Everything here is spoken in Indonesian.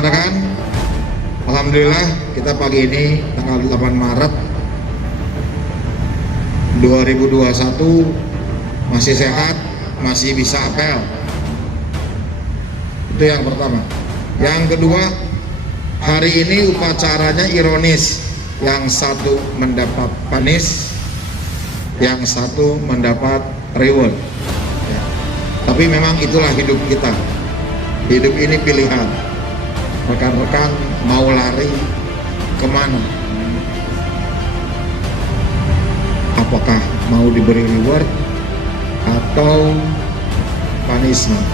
rekan-rekan, alhamdulillah kita pagi ini tanggal 8 Maret 2021 masih sehat, masih bisa apel. Itu yang pertama. Yang kedua, hari ini upacaranya ironis, yang satu mendapat panis, yang satu mendapat reward ya. Tapi memang itulah hidup kita. Hidup ini pilihan. Rekan-rekan mau lari kemana? Apakah mau diberi reward atau punishment?